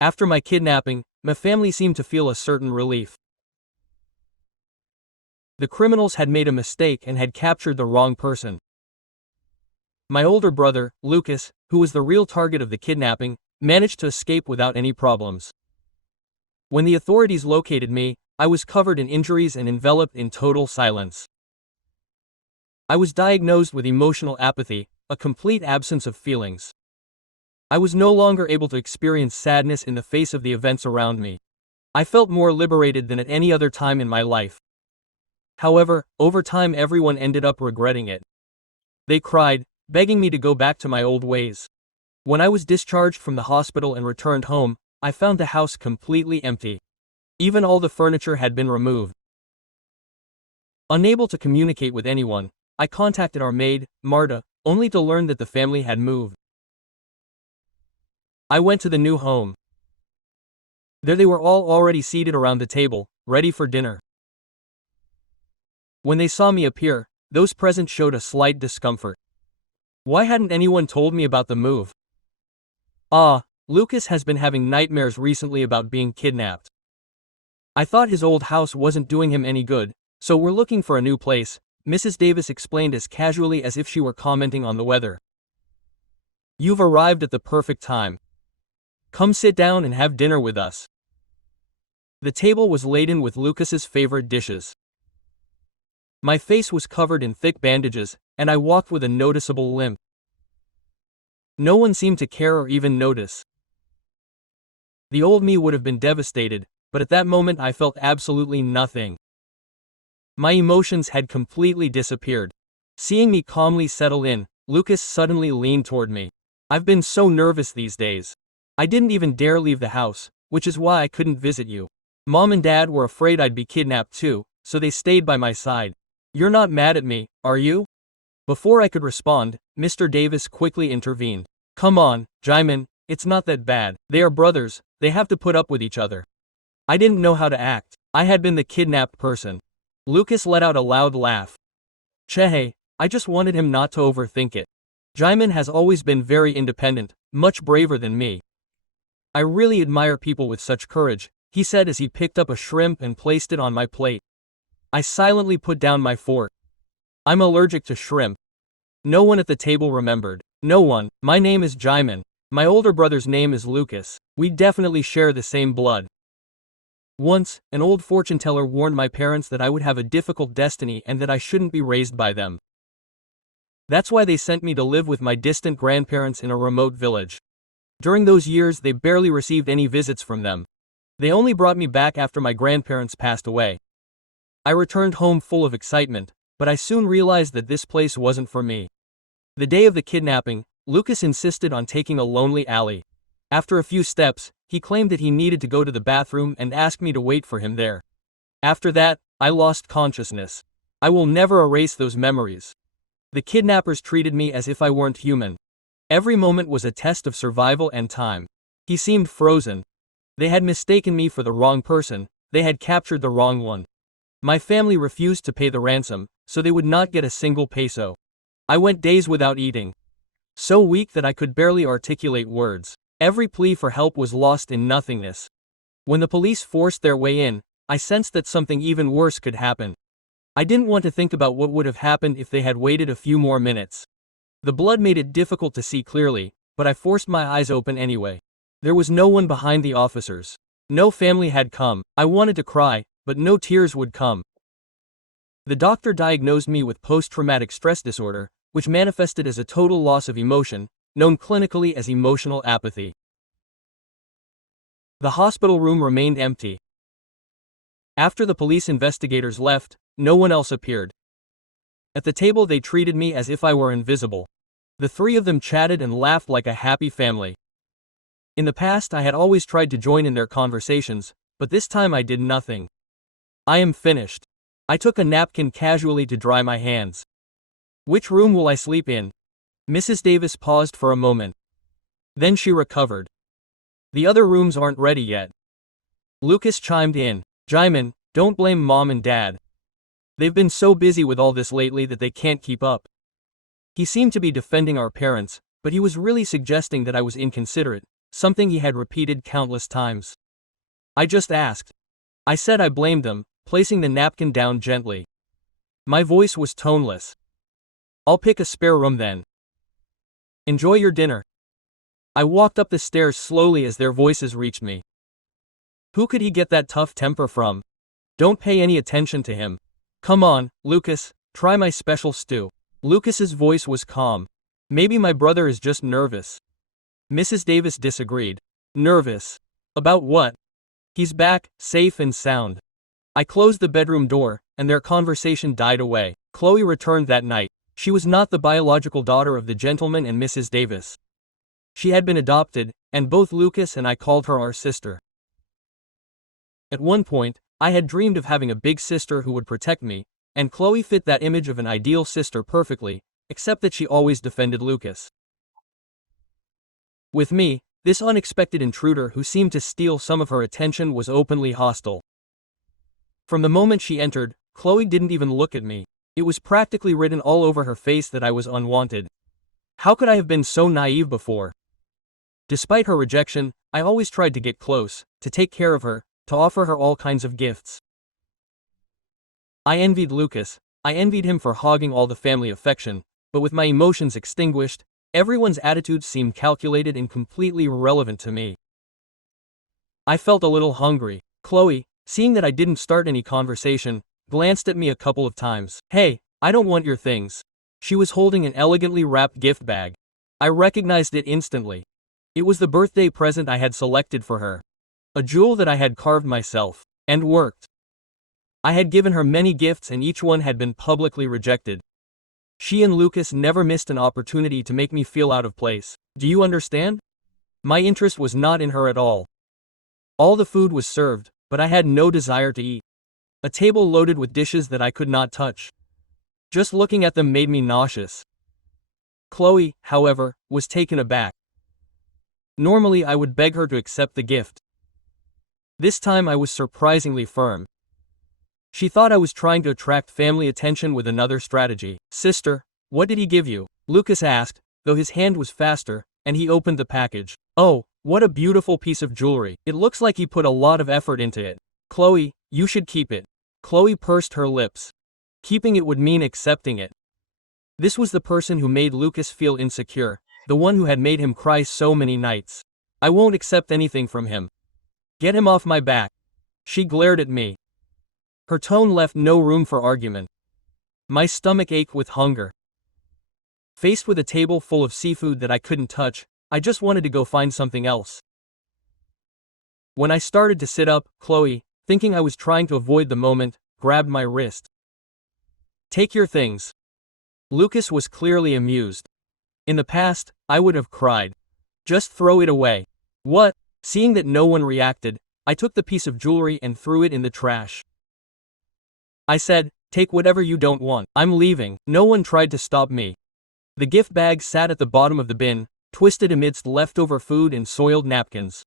After my kidnapping, my family seemed to feel a certain relief. The criminals had made a mistake and had captured the wrong person. My older brother, Lucas, who was the real target of the kidnapping, managed to escape without any problems. When the authorities located me, I was covered in injuries and enveloped in total silence. I was diagnosed with emotional apathy, a complete absence of feelings. I was no longer able to experience sadness in the face of the events around me. I felt more liberated than at any other time in my life. However, over time everyone ended up regretting it. They cried, begging me to go back to my old ways. When I was discharged from the hospital and returned home, I found the house completely empty. Even all the furniture had been removed. Unable to communicate with anyone, I contacted our maid, Marta, only to learn that the family had moved. I went to the new home. There they were all already seated around the table, ready for dinner. When they saw me appear, those present showed a slight discomfort. Why hadn't anyone told me about the move? Lucas has been having nightmares recently about being kidnapped. I thought his old house wasn't doing him any good, so we're looking for a new place, Mrs. Davis explained as casually as if she were commenting on the weather. You've arrived at the perfect time. Come sit down and have dinner with us. The table was laden with Lucas's favorite dishes. My face was covered in thick bandages, and I walked with a noticeable limp. No one seemed to care or even notice. The old me would have been devastated, but at that moment I felt absolutely nothing. My emotions had completely disappeared. Seeing me calmly settle in, Lucas suddenly leaned toward me. I've been so nervous these days. I didn't even dare leave the house, which is why I couldn't visit you. Mom and Dad were afraid I'd be kidnapped too, so they stayed by my side. You're not mad at me, are you? Before I could respond, Mr. Davis quickly intervened. Come on, Jaimin, it's not that bad. They are brothers, they have to put up with each other. I didn't know how to act. I had been the kidnapped person. Lucas let out a loud laugh. Chehe, I just wanted him not to overthink it. Jaimin has always been very independent, much braver than me. I really admire people with such courage, he said as he picked up a shrimp and placed it on my plate. I silently put down my fork. I'm allergic to shrimp. No one at the table remembered. No one. My name is Jaimin. My older brother's name is Lucas. We definitely share the same blood. Once, an old fortune teller warned my parents that I would have a difficult destiny and that I shouldn't be raised by them. That's why they sent me to live with my distant grandparents in a remote village. During those years they barely received any visits from them. They only brought me back after my grandparents passed away. I returned home full of excitement, but I soon realized that this place wasn't for me. The day of the kidnapping, Lucas insisted on taking a lonely alley. After a few steps, he claimed that he needed to go to the bathroom and asked me to wait for him there. After that, I lost consciousness. I will never erase those memories. The kidnappers treated me as if I weren't human. Every moment was a test of survival and time. He seemed frozen. They had mistaken me for the wrong person, they had captured the wrong one. My family refused to pay the ransom, so they would not get a single peso. I went days without eating. So weak that I could barely articulate words. Every plea for help was lost in nothingness. When the police forced their way in, I sensed that something even worse could happen. I didn't want to think about what would have happened if they had waited a few more minutes. The blood made it difficult to see clearly, but I forced my eyes open anyway. There was no one behind the officers. No family had come. I wanted to cry, but no tears would come. The doctor diagnosed me with post-traumatic stress disorder, which manifested as a total loss of emotion, known clinically as emotional apathy. The hospital room remained empty. After the police investigators left, no one else appeared. At the table they treated me as if I were invisible. The three of them chatted and laughed like a happy family. In the past I had always tried to join in their conversations, but this time I did nothing. I am finished. I took a napkin casually to dry my hands. Which room will I sleep in? Mrs. Davis paused for a moment. Then she recovered. The other rooms aren't ready yet. Lucas chimed in. Jaimin, don't blame Mom and Dad. They've been so busy with all this lately that they can't keep up. He seemed to be defending our parents, but he was really suggesting that I was inconsiderate, something he had repeated countless times. I just asked. I said I blamed them, placing the napkin down gently. My voice was toneless. I'll pick a spare room then. Enjoy your dinner. I walked up the stairs slowly as their voices reached me. Who could he get that tough temper from? Don't pay any attention to him. Come on, Lucas, try my special stew. Lucas's voice was calm. Maybe my brother is just nervous. Mrs. Davis disagreed. Nervous? About what? He's back, safe and sound. I closed the bedroom door, and their conversation died away. Chloe returned that night. She was not the biological daughter of the gentleman and Mrs. Davis. She had been adopted, and both Lucas and I called her our sister. At one point, I had dreamed of having a big sister who would protect me, and Chloe fit that image of an ideal sister perfectly, except that she always defended Lucas. With me, this unexpected intruder who seemed to steal some of her attention was openly hostile. From the moment she entered, Chloe didn't even look at me. It was practically written all over her face that I was unwanted. How could I have been so naive before? Despite her rejection, I always tried to get close, to take care of her, to offer her all kinds of gifts. I envied Lucas. I envied him for hogging all the family affection, but with my emotions extinguished, everyone's attitudes seemed calculated and completely irrelevant to me. I felt a little hungry. Chloe, seeing that I didn't start any conversation, glanced at me a couple of times. Hey, I don't want your things. She was holding an elegantly wrapped gift bag. I recognized it instantly. It was the birthday present I had selected for her. A jewel that I had carved myself, and worked. I had given her many gifts and each one had been publicly rejected. She and Lucas never missed an opportunity to make me feel out of place. Do you understand? My interest was not in her at all. All the food was served, but I had no desire to eat. A table loaded with dishes that I could not touch. Just looking at them made me nauseous. Chloe, however, was taken aback. Normally I would beg her to accept the gift. This time I was surprisingly firm. She thought I was trying to attract family attention with another strategy. Sister, what did he give you? Lucas asked, though his hand was faster, and he opened the package. Oh, what a beautiful piece of jewelry. It looks like he put a lot of effort into it. Chloe, you should keep it. Chloe pursed her lips. Keeping it would mean accepting it. This was the person who made Lucas feel insecure, the one who had made him cry so many nights. I won't accept anything from him. Get him off my back. She glared at me. Her tone left no room for argument. My stomach ached with hunger. Faced with a table full of seafood that I couldn't touch, I just wanted to go find something else. When I started to sit up, Chloe, thinking I was trying to avoid the moment, grabbed my wrist. Take your things. Lucas was clearly amused. In the past, I would have cried. Just throw it away. What? Seeing that no one reacted, I took the piece of jewelry and threw it in the trash. I said, take whatever you don't want. I'm leaving. No one tried to stop me. The gift bag sat at the bottom of the bin, twisted amidst leftover food and soiled napkins.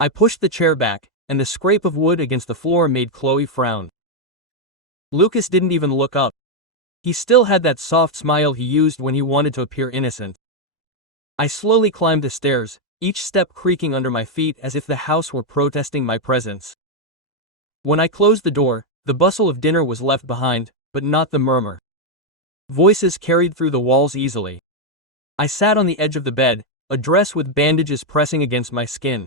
I pushed the chair back, and the scrape of wood against the floor made Chloe frown. Lucas didn't even look up. He still had that soft smile he used when he wanted to appear innocent. I slowly climbed the stairs, each step creaking under my feet as if the house were protesting my presence. When I closed the door, the bustle of dinner was left behind, but not the murmur. Voices carried through the walls easily. I sat on the edge of the bed, a dress with bandages pressing against my skin.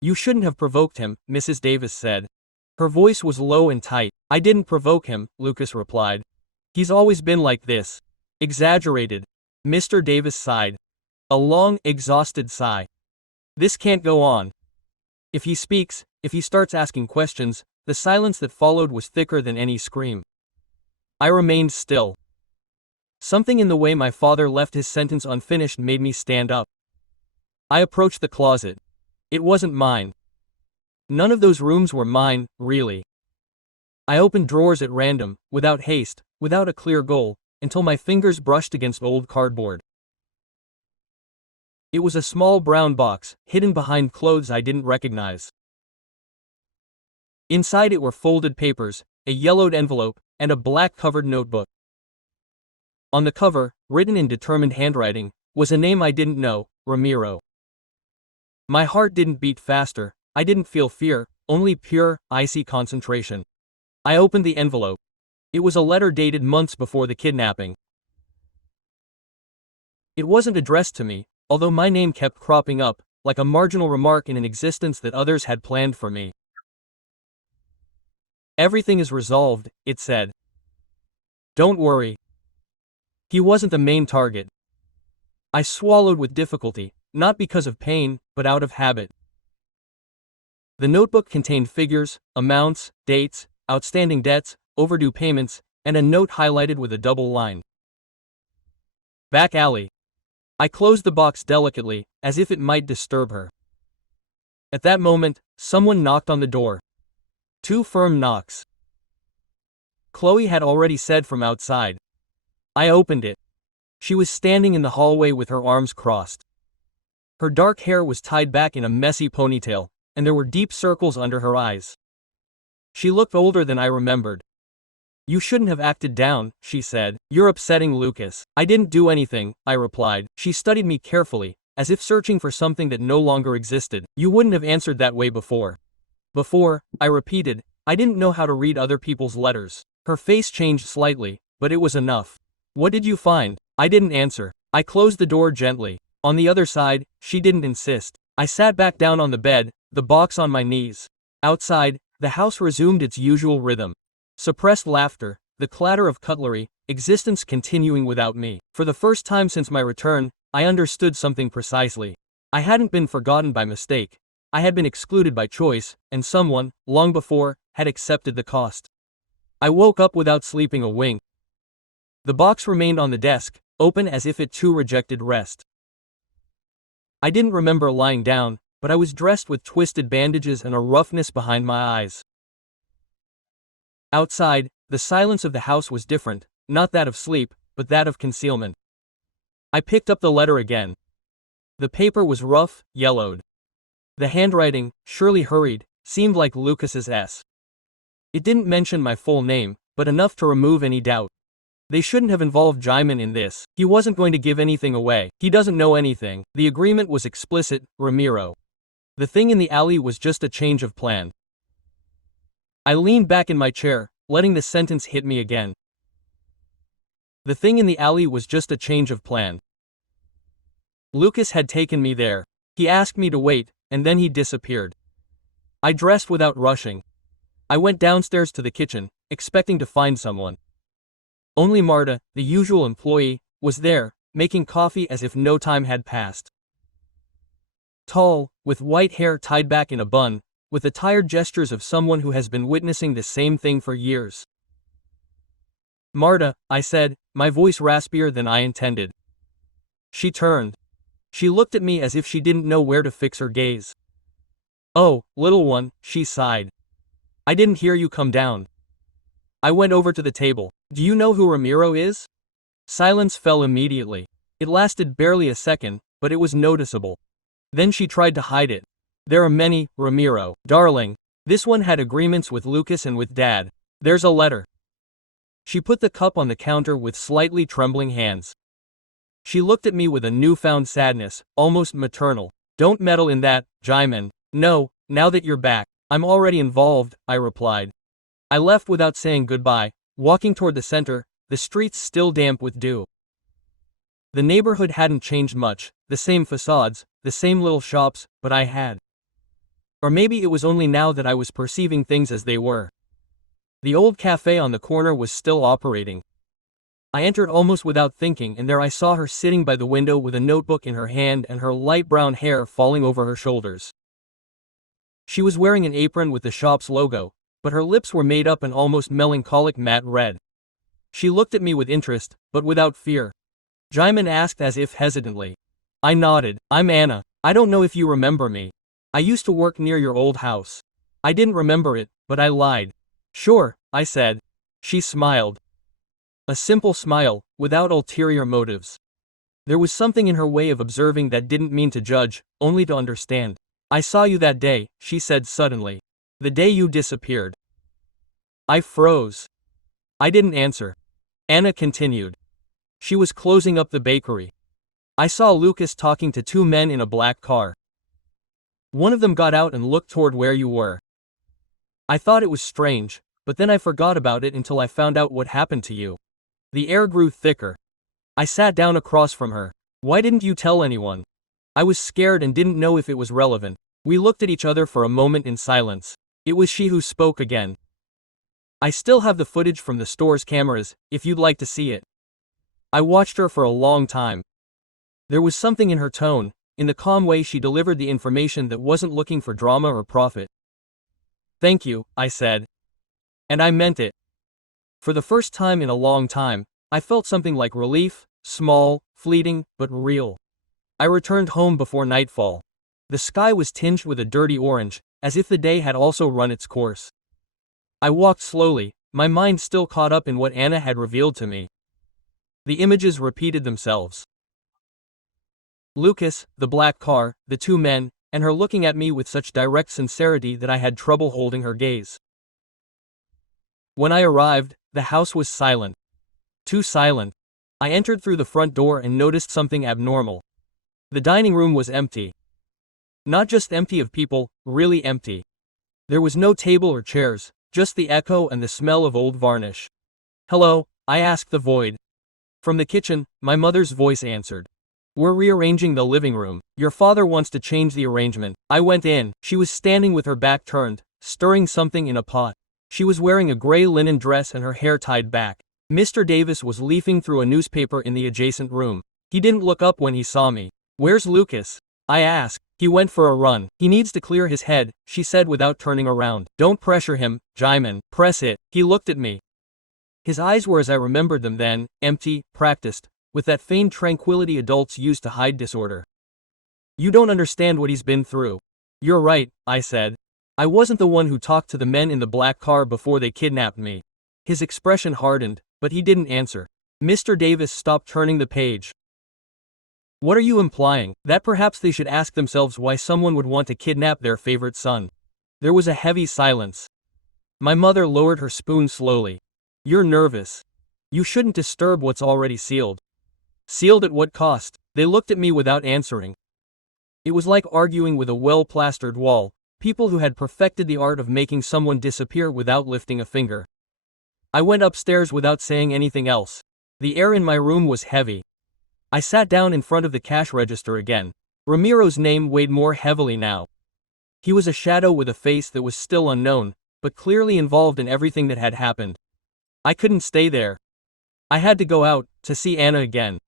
You shouldn't have provoked him, Mrs. Davis said. Her voice was low and tight. I didn't provoke him, Lucas replied. He's always been like this. Exaggerated. Mr. Davis sighed. A long, exhausted sigh. This can't go on. If he speaks, if he starts asking questions, the silence that followed was thicker than any scream. I remained still. Something in the way my father left his sentence unfinished made me stand up. I approached the closet. It wasn't mine. None of those rooms were mine, really. I opened drawers at random, without haste, without a clear goal, until my fingers brushed against old cardboard. It was a small brown box, hidden behind clothes I didn't recognize. Inside it were folded papers, a yellowed envelope, and a black-covered notebook. On the cover, written in determined handwriting, was a name I didn't know, Ramiro. My heart didn't beat faster, I didn't feel fear, only pure, icy concentration. I opened the envelope. It was a letter dated months before the kidnapping. It wasn't addressed to me, although my name kept cropping up, like a marginal remark in an existence that others had planned for me. "Everything is resolved," it said. "Don't worry." He wasn't the main target. I swallowed with difficulty, not because of pain, but out of habit. The notebook contained figures, amounts, dates, outstanding debts, overdue payments, and a note highlighted with a double line. Back alley. I closed the box delicately, as if it might disturb her. At that moment, someone knocked on the door. 2 firm knocks. Chloe had already said from outside. I opened it. She was standing in the hallway with her arms crossed. Her dark hair was tied back in a messy ponytail, and there were deep circles under her eyes. She looked older than I remembered. "You shouldn't have acted down," she said. "You're upsetting Lucas." "I didn't do anything," I replied. She studied me carefully, as if searching for something that no longer existed. "You wouldn't have answered that way before." "Before," I repeated. I didn't know how to read other people's letters. Her face changed slightly, but it was enough. "What did you find?" I didn't answer. I closed the door gently. On the other side, she didn't insist. I sat back down on the bed, the box on my knees. Outside, the house resumed its usual rhythm. Suppressed laughter, the clatter of cutlery, existence continuing without me. For the first time since my return, I understood something precisely. I hadn't been forgotten by mistake. I had been excluded by choice, and someone, long before, had accepted the cost. I woke up without sleeping a wink. The box remained on the desk, open as if it too rejected rest. I didn't remember lying down, but I was dressed with twisted bandages and a roughness behind my eyes. Outside, the silence of the house was different, not that of sleep, but that of concealment. I picked up the letter again. The paper was rough, yellowed. The handwriting, surely hurried, seemed like Lucas's S. It didn't mention my full name, but enough to remove any doubt. They shouldn't have involved Jaimin in this. He wasn't going to give anything away. He doesn't know anything. The agreement was explicit, Ramiro. The thing in the alley was just a change of plan. I leaned back in my chair, letting the sentence hit me again. The thing in the alley was just a change of plan. Lucas had taken me there. He asked me to wait, and then he disappeared. I dressed without rushing. I went downstairs to the kitchen, expecting to find someone. Only Marta, the usual employee, was there, making coffee as if no time had passed. Tall, with white hair tied back in a bun, with the tired gestures of someone who has been witnessing the same thing for years. "Marta," I said, my voice raspier than I intended. She turned. She looked at me as if she didn't know where to fix her gaze. "Oh, little one," she sighed. "I didn't hear you come down." I went over to the table. "Do you know who Ramiro is?" Silence fell immediately. It lasted barely a second, but it was noticeable. Then she tried to hide it. "There are many, Ramiro. Darling. This one had agreements with Lucas and with Dad. There's a letter." She put the cup on the counter with slightly trembling hands. She looked at me with a newfound sadness, almost maternal. "Don't meddle in that, Jaimin." "No, now that you're back. I'm already involved," I replied. I left without saying goodbye, walking toward the center, the streets still damp with dew. The neighborhood hadn't changed much, the same facades, the same little shops, but I had. Or maybe it was only now that I was perceiving things as they were. The old cafe on the corner was still operating. I entered almost without thinking, and there I saw her sitting by the window with a notebook in her hand and her light brown hair falling over her shoulders. She was wearing an apron with the shop's logo, but her lips were made up an almost melancholic matte red. She looked at me with interest, but without fear. Jaimin asked as if hesitantly. I nodded. "I'm Anna. I don't know if you remember me. I used to work near your old house." I didn't remember it, but I lied. "Sure," I said. She smiled. A simple smile, without ulterior motives. There was something in her way of observing that didn't mean to judge, only to understand. "I saw you that day," she said suddenly. "The day you disappeared." I froze. I didn't answer. Anna continued. She was closing up the bakery. "I saw Lucas talking to 2 men in a black car. One of them got out and looked toward where you were. I thought it was strange, but then I forgot about it until I found out what happened to you. The air grew thicker. I sat down across from her. Why didn't you tell anyone? I was scared and didn't know if it was relevant. We looked at each other for a moment in silence. It was she who spoke again. I still have the footage from the store's cameras, if you'd like to see it. I watched her for a long time. There was something in her tone, in the calm way she delivered the information that wasn't looking for drama or profit. Thank you, I said. And I meant it. For the first time in a long time, I felt something like relief, small, fleeting, but real. I returned home before nightfall. The sky was tinged with a dirty orange, as if the day had also run its course. I walked slowly, my mind still caught up in what Anna had revealed to me. The images repeated themselves. Lucas, the black car, the two men, and her looking at me with such direct sincerity that I had trouble holding her gaze. When I arrived, the house was silent. Too silent. I entered through the front door and noticed something abnormal. The dining room was empty. Not just empty of people, really empty. There was no table or chairs, just the echo and the smell of old varnish. Hello, I asked the void. From the kitchen, my mother's voice answered. We're rearranging the living room. Your father wants to change the arrangement. I went in. She was standing with her back turned, stirring something in a pot. She was wearing a gray linen dress and her hair tied back. Mr. Davis was leafing through a newspaper in the adjacent room. He didn't look up when he saw me. Where's Lucas? I asked. He went for a run. He needs to clear his head, she said without turning around. Don't pressure him, Jaimin. Press it. He looked at me. His eyes were as I remembered them then, empty, practiced, with that feigned tranquility adults use to hide disorder. You don't understand what he's been through. You're right, I said. I wasn't the one who talked to the men in the black car before they kidnapped me. His expression hardened, but he didn't answer. Mr. Davis stopped turning the page. What are you implying? That perhaps they should ask themselves why someone would want to kidnap their favorite son. There was a heavy silence. My mother lowered her spoon slowly. You're nervous. You shouldn't disturb what's already sealed. Sealed at what cost? They looked at me without answering. It was like arguing with a well-plastered wall, people who had perfected the art of making someone disappear without lifting a finger. I went upstairs without saying anything else. The air in my room was heavy. I sat down in front of the cash register again. Ramiro's name weighed more heavily now. He was a shadow with a face that was still unknown, but clearly involved in everything that had happened. I couldn't stay there. I had to go out, to see Anna again.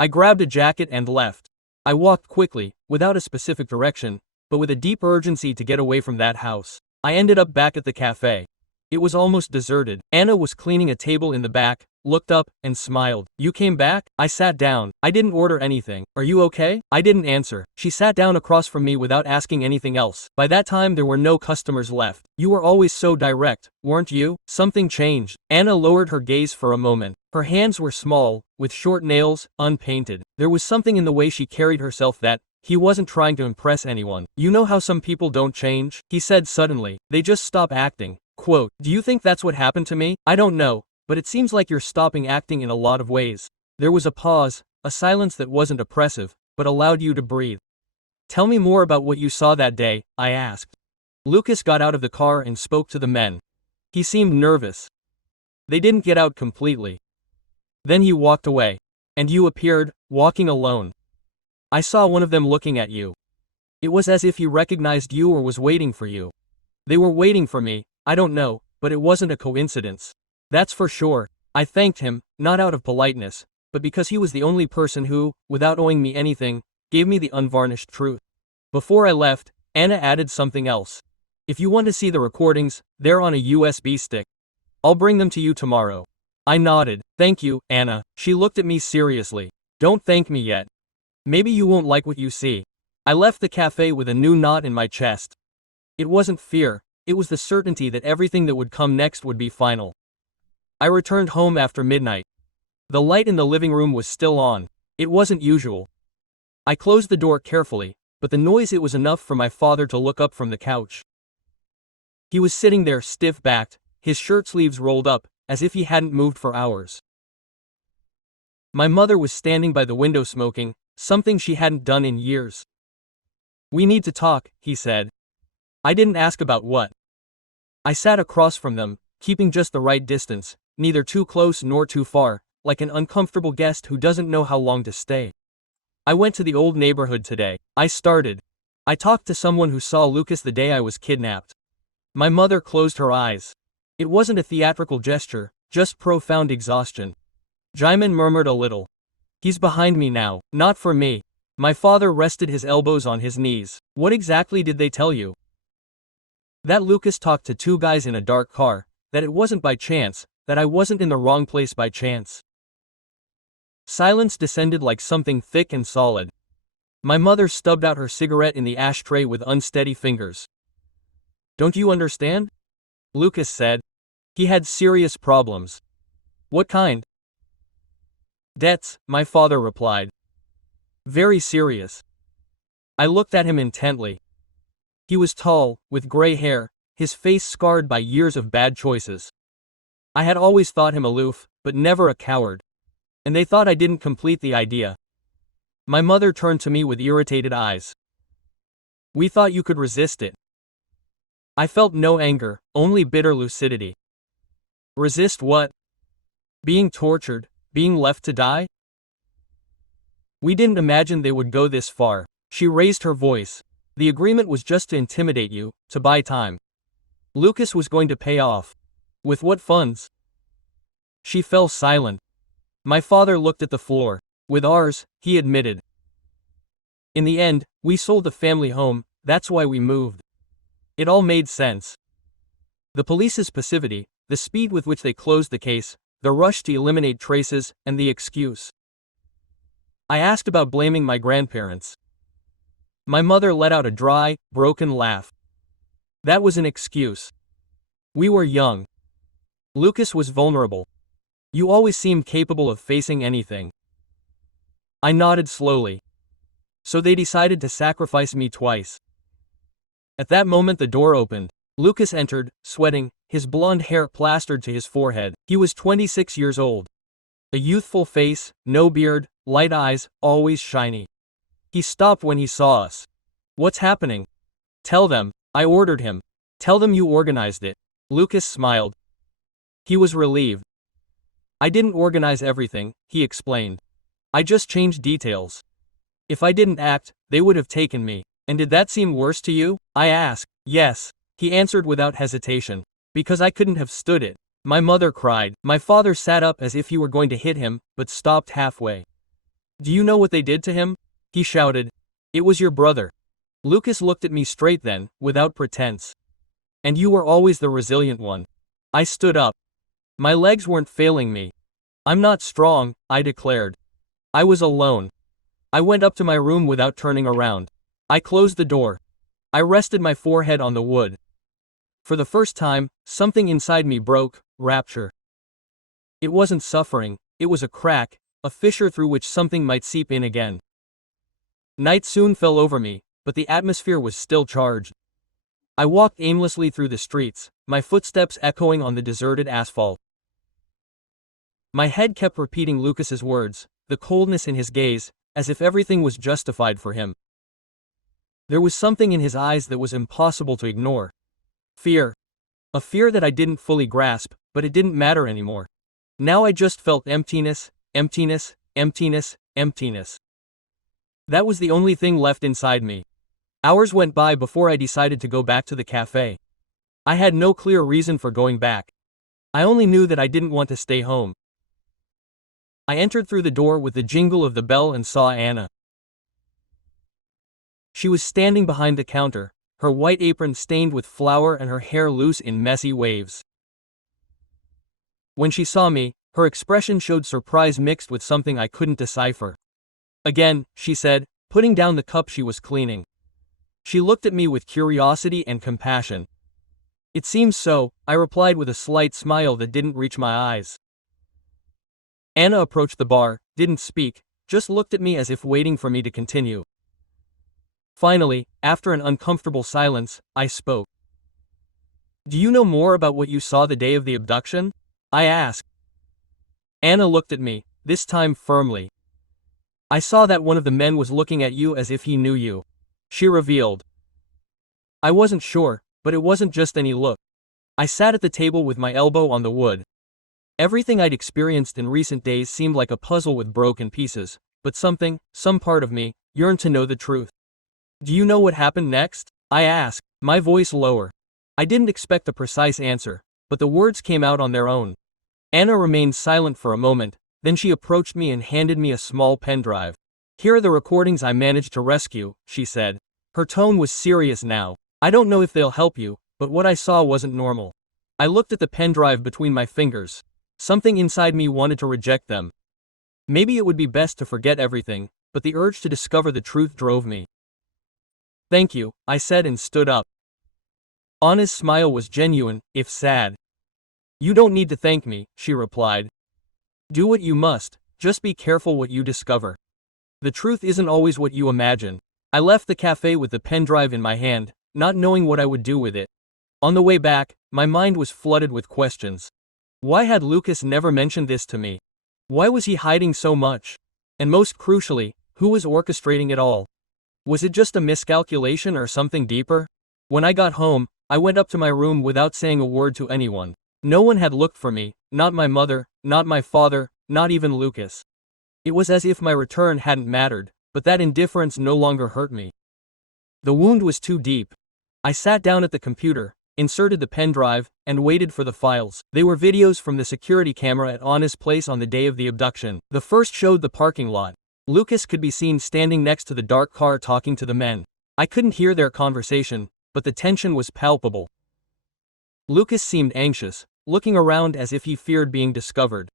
I grabbed a jacket and left. I walked quickly, without a specific direction, but with a deep urgency to get away from that house. I ended up back at the cafe. It was almost deserted. Anna was cleaning a table in the back, looked up, and smiled. You came back? I sat down. I didn't order anything. Are you okay? I didn't answer. She sat down across from me without asking anything else. By that time there were no customers left. You were always so direct, weren't you? Something changed. Anna lowered her gaze for a moment. Her hands were small, with short nails, unpainted. There was something in the way she carried herself that, he wasn't trying to impress anyone. You know how some people don't change? He said suddenly. They just stop acting. Quote, do you think that's what happened to me? I don't know, but it seems like you're stopping acting in a lot of ways. There was a pause, a silence that wasn't oppressive, but allowed you to breathe. Tell me more about what you saw that day, I asked. Lucas got out of the car and spoke to the men. He seemed nervous. They didn't get out completely. Then he walked away. And you appeared, walking alone. I saw one of them looking at you. It was as if he recognized you or was waiting for you. They were waiting for me, I don't know, but it wasn't a coincidence. That's for sure. I thanked him, not out of politeness, but because he was the only person who, without owing me anything, gave me the unvarnished truth. Before I left, Anna added something else. If you want to see the recordings, they're on a USB stick. I'll bring them to you tomorrow. I nodded. Thank you, Anna. She looked at me seriously. Don't thank me yet. Maybe you won't like what you see. I left the cafe with a new knot in my chest. It wasn't fear, it was the certainty that everything that would come next would be final. I returned home after midnight. The light in the living room was still on. It wasn't usual. I closed the door carefully, but the noise it was enough for my father to look up from the couch. He was sitting there stiff-backed, his shirt sleeves rolled up, as if he hadn't moved for hours. My mother was standing by the window smoking, something she hadn't done in years. We need to talk, he said. I didn't ask about what. I sat across from them, keeping just the right distance, neither too close nor too far, like an uncomfortable guest who doesn't know how long to stay. I went to the old neighborhood today. I started. I talked to someone who saw Lucas the day I was kidnapped. My mother closed her eyes. It wasn't a theatrical gesture, just profound exhaustion. Jaimin murmured a little. He's behind me now, not for me. My father rested his elbows on his knees. What exactly did they tell you? That Lucas talked to two guys in a dark car, that it wasn't by chance, that I wasn't in the wrong place by chance. Silence descended like something thick and solid. My mother stubbed out her cigarette in the ashtray with unsteady fingers. Don't you understand? Lucas said. He had serious problems. What kind? Debts, my father replied. Very serious. I looked at him intently. He was tall, with gray hair, his face scarred by years of bad choices. I had always thought him aloof, but never a coward. And they thought I didn't complete the idea. My mother turned to me with irritated eyes. We thought you could resist it. I felt no anger, only bitter lucidity. Resist what? Being tortured, being left to die? We didn't imagine they would go this far. She raised her voice. The agreement was just to intimidate you, to buy time. Lucas was going to pay off. With what funds? She fell silent. My father looked at the floor. With ours, he admitted. In the end, we sold the family home, that's why we moved. It all made sense. The police's passivity, the speed with which they closed the case, the rush to eliminate traces, and the excuse. I asked about blaming my grandparents. My mother let out a dry, broken laugh. That was an excuse. We were young. Lucas was vulnerable. You always seemed capable of facing anything. I nodded slowly. So they decided to sacrifice me twice. At that moment the door opened. Lucas entered, sweating, his blonde hair plastered to his forehead. He was 26 years old. A youthful face, no beard, light eyes, always shiny. He stopped when he saw us. What's happening? Tell them, I ordered him. Tell them you organized it. Lucas smiled. He was relieved. I didn't organize everything, he explained. I just changed details. If I didn't act, they would have taken me. And did that seem worse to you? I asked. Yes, he answered without hesitation. Because I couldn't have stood it. My mother cried. My father sat up as if he were going to hit him, but stopped halfway. Do you know what they did to him? He shouted. It was your brother. Lucas looked at me straight then, without pretense. And you were always the resilient one. I stood up. My legs weren't failing me. I'm not strong, I declared. I was alone. I went up to my room without turning around. I closed the door. I rested my forehead on the wood. For the first time, something inside me broke, rapture. It wasn't suffering, it was a crack, a fissure through which something might seep in again. Night soon fell over me, but the atmosphere was still charged. I walked aimlessly through the streets, my footsteps echoing on the deserted asphalt. My head kept repeating Lucas's words, the coldness in his gaze, as if everything was justified for him. There was something in his eyes that was impossible to ignore. Fear. A fear that I didn't fully grasp, but it didn't matter anymore. Now I just felt emptiness, emptiness, emptiness, emptiness. That was the only thing left inside me. Hours went by before I decided to go back to the cafe. I had no clear reason for going back. I only knew that I didn't want to stay home. I entered through the door with the jingle of the bell and saw Anna. She was standing behind the counter, her white apron stained with flour and her hair loose in messy waves. When she saw me, her expression showed surprise mixed with something I couldn't decipher. Again, she said, putting down the cup she was cleaning. She looked at me with curiosity and compassion. It seems so, I replied with a slight smile that didn't reach my eyes. Anna approached the bar, didn't speak, just looked at me as if waiting for me to continue. Finally, after an uncomfortable silence, I spoke. Do you know more about what you saw the day of the abduction? I asked. Anna looked at me, this time firmly. I saw that one of the men was looking at you as if he knew you. she revealed. I wasn't sure, but it wasn't just any look. I sat at the table with my elbow on the wood. Everything I'd experienced in recent days seemed like a puzzle with broken pieces, but some part of me, yearned to know the truth. Do you know what happened next? I asked, my voice lower. I didn't expect a precise answer, but the words came out on their own. Anna remained silent for a moment, then she approached me and handed me a small pen drive. Here are the recordings I managed to rescue, she said. Her tone was serious now. I don't know if they'll help you, but what I saw wasn't normal. I looked at the pen drive between my fingers. Something inside me wanted to reject them. Maybe it would be best to forget everything, but the urge to discover the truth drove me. Thank you, I said and stood up. Anna's smile was genuine, if sad. You don't need to thank me, she replied. Do what you must, just be careful what you discover. The truth isn't always what you imagine. I left the cafe with the pen drive in my hand, not knowing what I would do with it. On the way back, my mind was flooded with questions. Why had Lucas never mentioned this to me? Why was he hiding so much? And most crucially, who was orchestrating it all? Was it just a miscalculation or something deeper? When I got home, I went up to my room without saying a word to anyone. No one had looked for me, not my mother, not my father, not even Lucas. It was as if my return hadn't mattered, but that indifference no longer hurt me. The wound was too deep. I sat down at the computer, inserted the pen drive, and waited for the files. They were videos from the security camera at Anna's place on the day of the abduction. The first showed the parking lot. Lucas could be seen standing next to the dark car talking to the men. I couldn't hear their conversation, but the tension was palpable. Lucas seemed anxious, looking around as if he feared being discovered.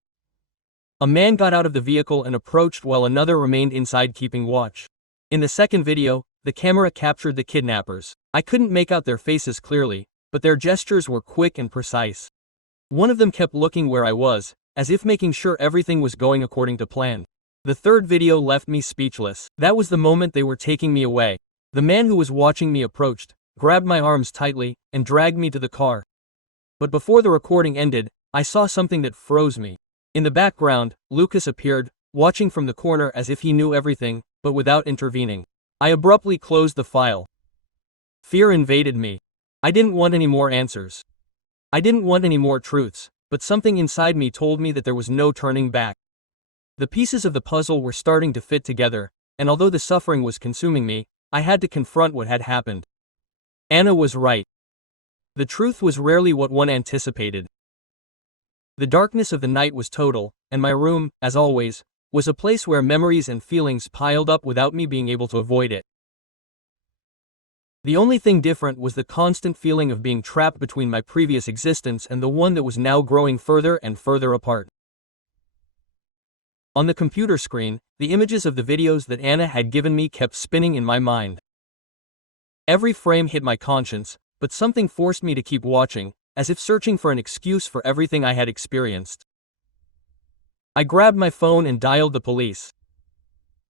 A man got out of the vehicle and approached while another remained inside keeping watch. In the second video, the camera captured the kidnappers. I couldn't make out their faces clearly, but their gestures were quick and precise. One of them kept looking where I was, as if making sure everything was going according to plan. The third video left me speechless. That was the moment they were taking me away. The man who was watching me approached, grabbed my arms tightly, and dragged me to the car. But before the recording ended, I saw something that froze me. In the background, Lucas appeared, watching from the corner as if he knew everything, but without intervening. I abruptly closed the file. Fear invaded me. I didn't want any more answers. I didn't want any more truths, but something inside me told me that there was no turning back. The pieces of the puzzle were starting to fit together, and although the suffering was consuming me, I had to confront what had happened. Anna was right. The truth was rarely what one anticipated. The darkness of the night was total, and my room, as always, was a place where memories and feelings piled up without me being able to avoid it. The only thing different was the constant feeling of being trapped between my previous existence and the one that was now growing further and further apart. On the computer screen, the images of the videos that Anna had given me kept spinning in my mind. Every frame hit my conscience, but something forced me to keep watching, as if searching for an excuse for everything I had experienced. I grabbed my phone and dialed the police.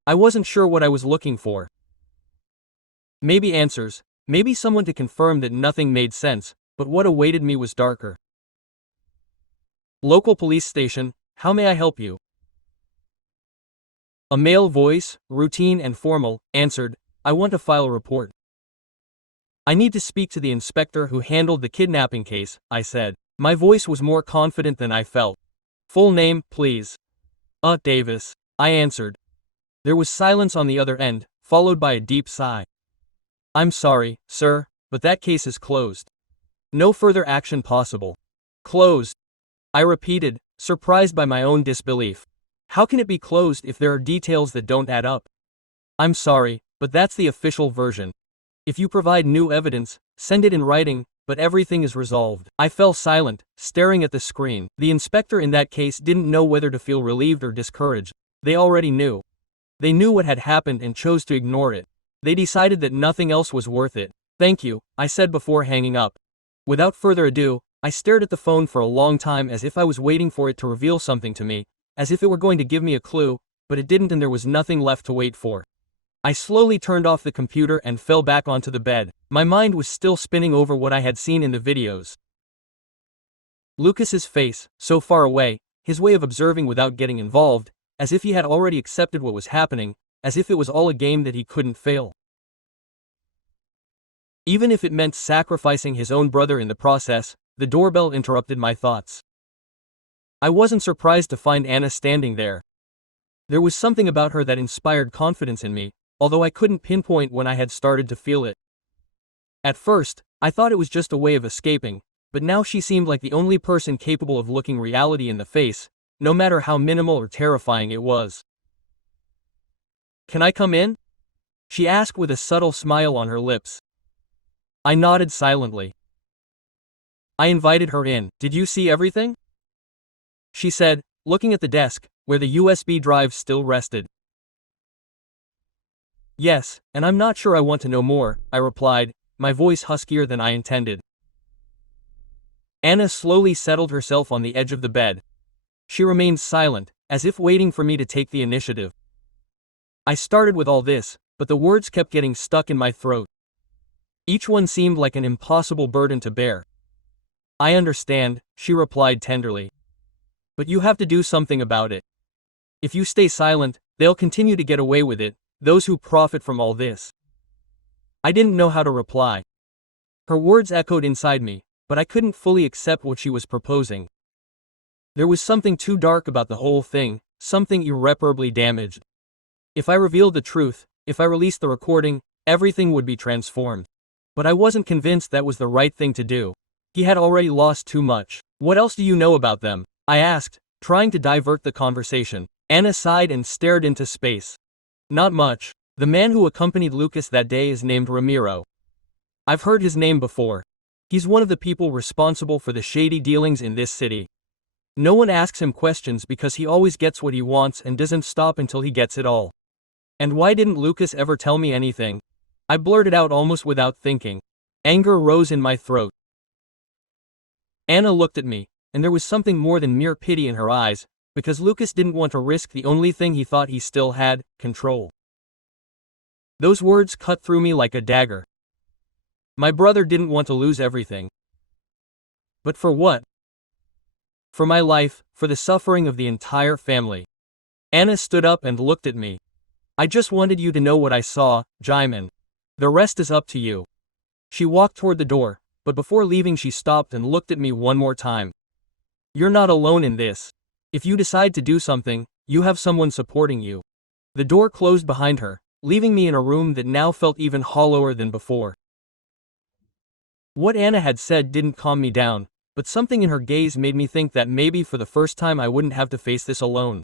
I wasn't sure what I was looking for. Maybe answers, maybe someone to confirm that nothing made sense, but what awaited me was darker. Local police station, how may I help you? A male voice, routine and formal, answered, I want to file a report. I need to speak to the inspector who handled the kidnapping case, I said. My voice was more confident than I felt. Full name, please. Davis, I answered. There was silence on the other end, followed by a deep sigh. I'm sorry, sir, but that case is closed. No further action possible. Closed. I repeated, surprised by my own disbelief. How can it be closed if there are details that don't add up? I'm sorry, but that's the official version. If you provide new evidence, send it in writing, but everything is resolved. I fell silent, staring at the screen. The inspector in that case didn't know whether to feel relieved or discouraged. They already knew. They knew what had happened and chose to ignore it. They decided that nothing else was worth it. Thank you, I said before hanging up. Without further ado, I stared at the phone for a long time as if I was waiting for it to reveal something to me, as if it were going to give me a clue, but it didn't and there was nothing left to wait for. I slowly turned off the computer and fell back onto the bed. My mind was still spinning over what I had seen in the videos. Lucas's face, so far away, his way of observing without getting involved, as if he had already accepted what was happening, as if it was all a game that he couldn't fail. Even if it meant sacrificing his own brother in the process. The doorbell interrupted my thoughts. I wasn't surprised to find Anna standing there. There was something about her that inspired confidence in me, although I couldn't pinpoint when I had started to feel it. At first, I thought it was just a way of escaping, but now she seemed like the only person capable of looking reality in the face, no matter how minimal or terrifying it was. "Can I come in?" she asked with a subtle smile on her lips. I nodded silently. I invited her in. "Did you see everything?" she said, looking at the desk, where the USB drive still rested. "Yes, and I'm not sure I want to know more," I replied, my voice huskier than I intended. Anna slowly settled herself on the edge of the bed. She remained silent, as if waiting for me to take the initiative. I started with all this, but the words kept getting stuck in my throat. Each one seemed like an impossible burden to bear. "I understand," she replied tenderly. "But you have to do something about it. If you stay silent, they'll continue to get away with it, those who profit from all this." I didn't know how to reply. Her words echoed inside me, but I couldn't fully accept what she was proposing. There was something too dark about the whole thing, something irreparably damaged. If I revealed the truth, if I released the recording, everything would be transformed. But I wasn't convinced that was the right thing to do. He had already lost too much. "What else do you know about them?" I asked, trying to divert the conversation. Anna sighed and stared into space. "Not much. The man who accompanied Lucas that day is named Ramiro. I've heard his name before. He's one of the people responsible for the shady dealings in this city. No one asks him questions because he always gets what he wants and doesn't stop until he gets it all." "And why didn't Lucas ever tell me anything?" I blurted out almost without thinking. Anger rose in my throat. Anna looked at me, and there was something more than mere pity in her eyes, because Lucas didn't want to risk the only thing he thought he still had, control. Those words cut through me like a dagger. My brother didn't want to lose everything. But for what? For my life, for the suffering of the entire family. Anna stood up and looked at me. "I just wanted you to know what I saw, Jaimin. The rest is up to you." She walked toward the door, but before leaving she stopped and looked at me one more time. "You're not alone in this. If you decide to do something, you have someone supporting you." The door closed behind her, leaving me in a room that now felt even hollower than before. What Anna had said didn't calm me down, but something in her gaze made me think that maybe for the first time I wouldn't have to face this alone.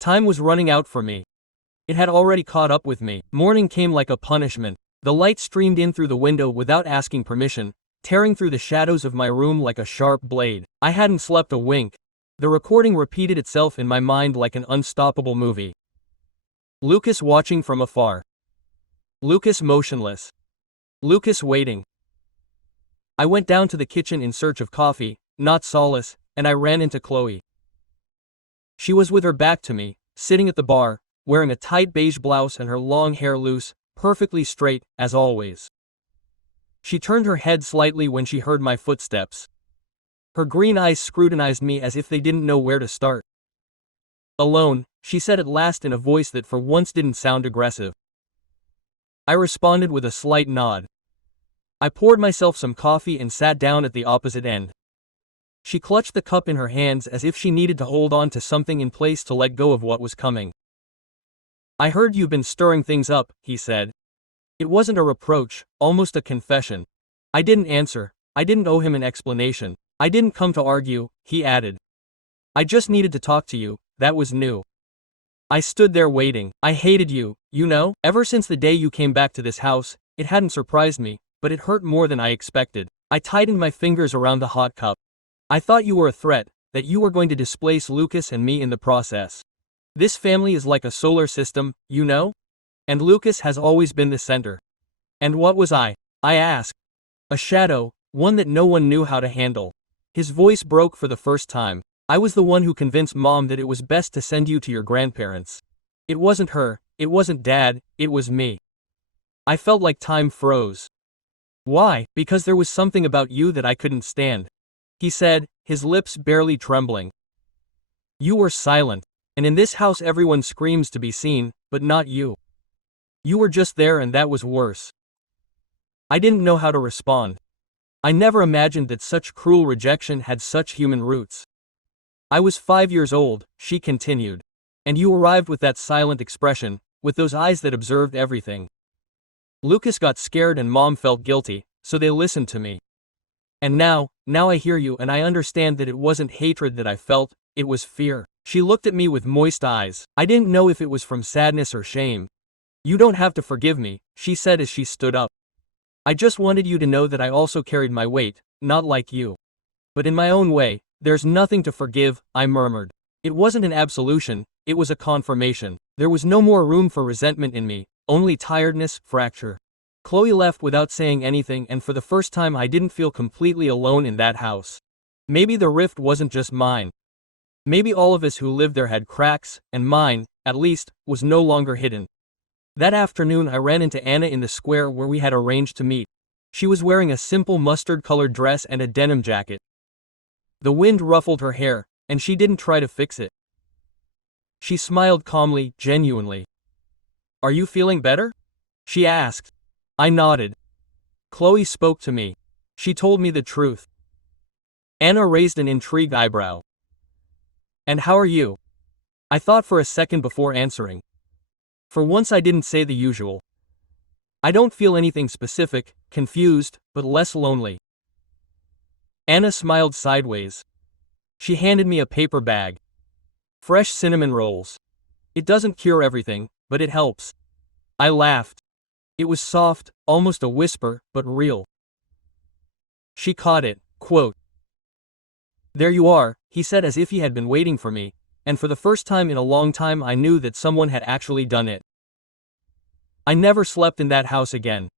Time was running out for me. It had already caught up with me. Morning came like a punishment. The light streamed in through the window without asking permission, tearing through the shadows of my room like a sharp blade. I hadn't slept a wink. The recording repeated itself in my mind like an unstoppable movie. Lucas watching from afar. Lucas motionless. Lucas waiting. I went down to the kitchen in search of coffee, not solace, and I ran into Chloe. She was with her back to me, sitting at the bar, wearing a tight beige blouse and her long hair loose, perfectly straight, as always. She turned her head slightly when she heard my footsteps. Her green eyes scrutinized me as if they didn't know where to start. "Alone," she said at last in a voice that for once didn't sound aggressive. I responded with a slight nod. I poured myself some coffee and sat down at the opposite end. She clutched the cup in her hands as if she needed to hold on to something in place to let go of what was coming. "I heard you've been stirring things up," he said. It wasn't a reproach, almost a confession. I didn't answer. I didn't owe him an explanation. "I didn't come to argue," he added. "I just needed to talk to you, that was new." I stood there waiting. "I hated you, you know? Ever since the day you came back to this house, it hadn't surprised me, but it hurt more than I expected." I tightened my fingers around the hot cup. "I thought you were a threat, that you were going to displace Lucas and me in the process. This family is like a solar system, you know? And Lucas has always been the center." "And what was I?" I asked. "A shadow, one that no one knew how to handle." His voice broke for the first time. "I was the one who convinced Mom that it was best to send you to your grandparents. It wasn't her, it wasn't Dad, it was me." I felt like time froze. "Why?" "Because there was something about you that I couldn't stand," he said, his lips barely trembling. "You were silent. And in this house everyone screams to be seen, but not you. You were just there and that was worse." I didn't know how to respond. I never imagined that such cruel rejection had such human roots. I was 5 years old, she continued. And you arrived with that silent expression, with those eyes that observed everything. Lucas got scared and Mom felt guilty, so they listened to me. And now I hear you and I understand that it wasn't hatred that I felt, it was fear. She looked at me with moist eyes. I didn't know if it was from sadness or shame. You don't have to forgive me, she said as she stood up. I just wanted you to know that I also carried my weight, not like you. But in my own way, there's nothing to forgive, I murmured. It wasn't an absolution, it was a confirmation. There was no more room for resentment in me, only tiredness, fracture. Chloe left without saying anything and for the first time I didn't feel completely alone in that house. Maybe the rift wasn't just mine. Maybe all of us who lived there had cracks, and mine, at least, was no longer hidden. That afternoon I ran into Anna in the square where we had arranged to meet. She was wearing a simple mustard-colored dress and a denim jacket. The wind ruffled her hair, and she didn't try to fix it. She smiled calmly, genuinely. "Are you feeling better?" she asked. I nodded. Chloe spoke to me. She told me the truth. Anna raised an intrigued eyebrow. "And how are you?" I thought for a second before answering. For once I didn't say the usual. "I don't feel anything specific, confused, but less lonely." Anna smiled sideways. She handed me a paper bag. "Fresh cinnamon rolls. It doesn't cure everything, but it helps." I laughed. It was soft, almost a whisper, but real. She caught it, quote, "There you are," he said as if he had been waiting for me, and for the first time in a long time I knew that someone had actually done it. I never slept in that house again.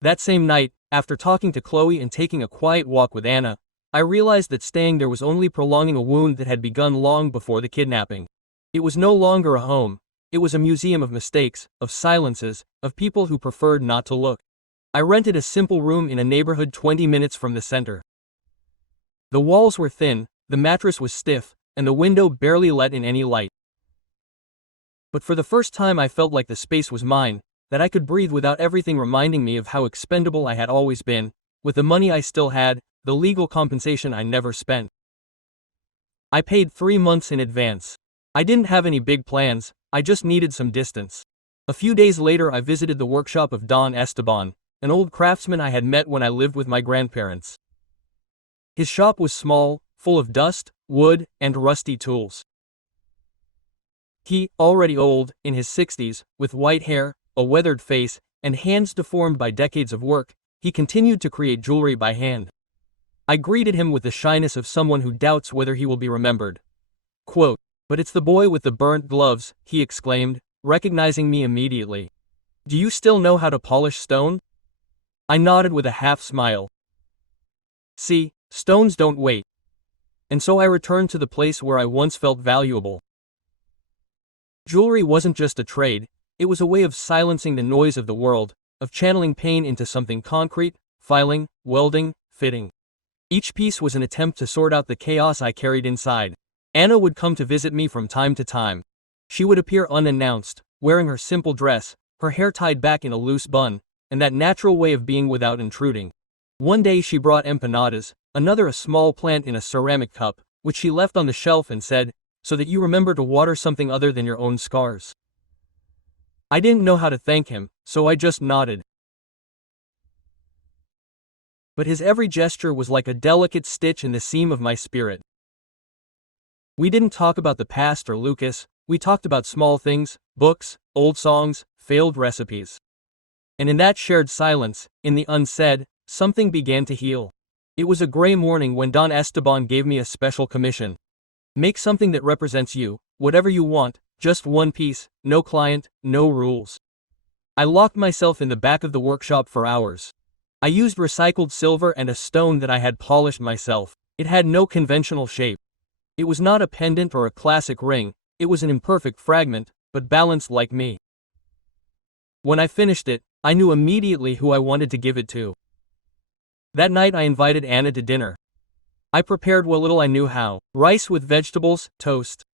That same night, after talking to Chloe and taking a quiet walk with Anna, I realized that staying there was only prolonging a wound that had begun long before the kidnapping. It was no longer a home. It was a museum of mistakes, of silences, of people who preferred not to look. I rented a simple room in a neighborhood 20 minutes from the center. The walls were thin, the mattress was stiff, and the window barely let in any light. But for the first time I felt like the space was mine, that I could breathe without everything reminding me of how expendable I had always been, with the money I still had, the legal compensation I never spent. I paid 3 months in advance. I didn't have any big plans, I just needed some distance. A few days later I visited the workshop of Don Esteban, an old craftsman I had met when I lived with my grandparents. His shop was small, full of dust, wood, and rusty tools. He, already old, in his 60s, with white hair, a weathered face, and hands deformed by decades of work, he continued to create jewelry by hand. I greeted him with the shyness of someone who doubts whether he will be remembered. Quote, "But it's the boy with the burnt gloves," he exclaimed, recognizing me immediately. "Do you still know how to polish stone?" I nodded with a half smile. See, stones don't wait. And so I returned to the place where I once felt valuable. Jewelry wasn't just a trade, it was a way of silencing the noise of the world, of channeling pain into something concrete, filing, welding, fitting. Each piece was an attempt to sort out the chaos I carried inside. Anna would come to visit me from time to time. She would appear unannounced, wearing her simple dress, her hair tied back in a loose bun, and that natural way of being without intruding. One day she brought empanadas, another a small plant in a ceramic cup, which she left on the shelf and said, "So that you remember to water something other than your own scars." I didn't know how to thank him, so I just nodded. But his every gesture was like a delicate stitch in the seam of my spirit. We didn't talk about the past or Lucas, we talked about small things, books, old songs, failed recipes. And in that shared silence, in the unsaid, something began to heal. It was a gray morning when Don Esteban gave me a special commission. Make something that represents you, whatever you want, just one piece, no client, no rules. I locked myself in the back of the workshop for hours. I used recycled silver and a stone that I had polished myself. It had no conventional shape. It was not a pendant or a classic ring, it was an imperfect fragment, but balanced like me. When I finished it, I knew immediately who I wanted to give it to. That night I invited Anna to dinner. I prepared what little I knew how: rice with vegetables, toast,